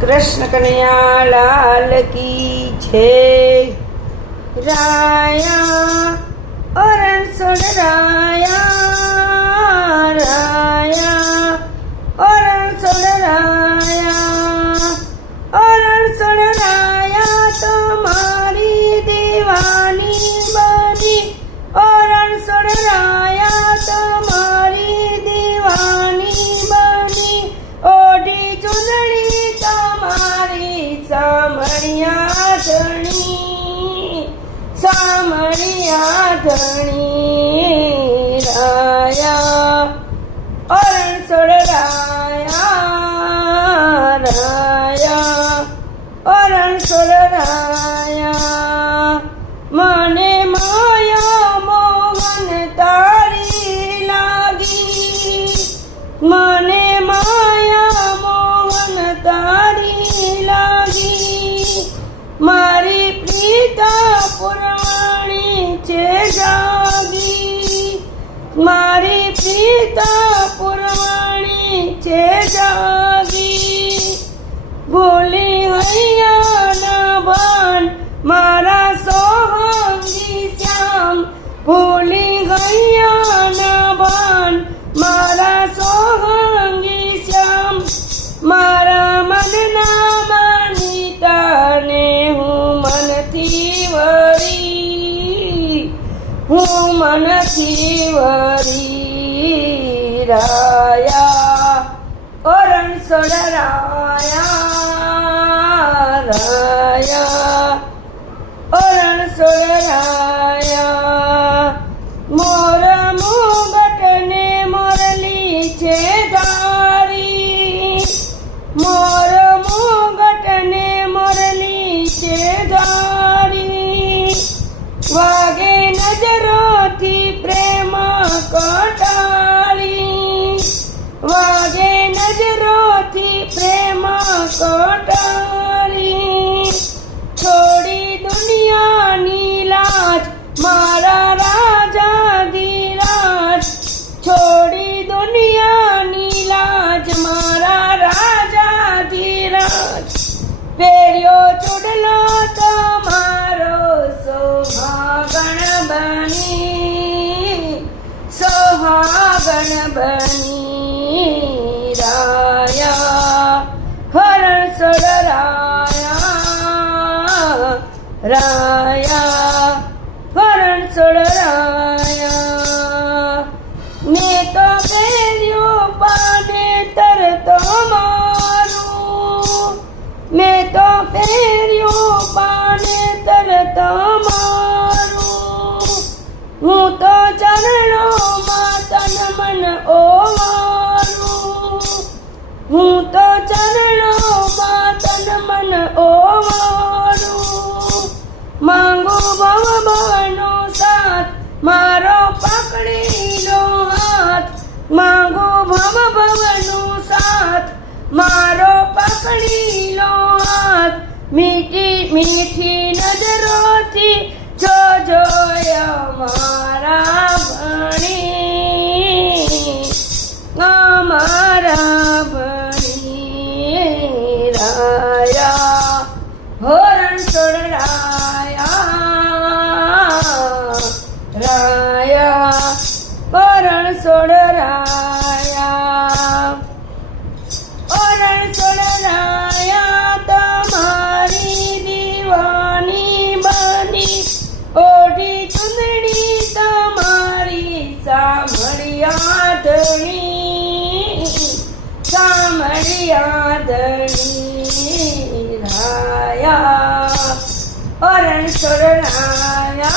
કૃષ્ણ કનૈયા લાલ કી છે. રાયા ઓરણ સોડ રાયા સામણિયા ધણી રાયા અરણસોડ રાયા રાયા અરણસોડ રાયા મારી પિતા પુરાણી છે જાગી હૈયા હૈયાના ભાન મારા હું મનથી વરી રાયા ઓરણ સોડરાયા રાયા ઓરણ સોડરાયા સોહાગણ બની રાયા હરણ સોડરાયા રાયા હરણ સોડરાયા મેં તો પહેર્યું પાને તરતો મારું મેં તો પહેર્યું પાને તરતો ભવનો સાથ, મારો પકડી લો હાથ. મીઠી મીઠી નજરોથી જો જોયા મારા ભણી. અમારા ભણી રાયા. હોરણ સોડરાયા. રાયા. હોરણ સોડરાયા આદરણી સાંભળી આદરણી રાયા અરણ શરણાયા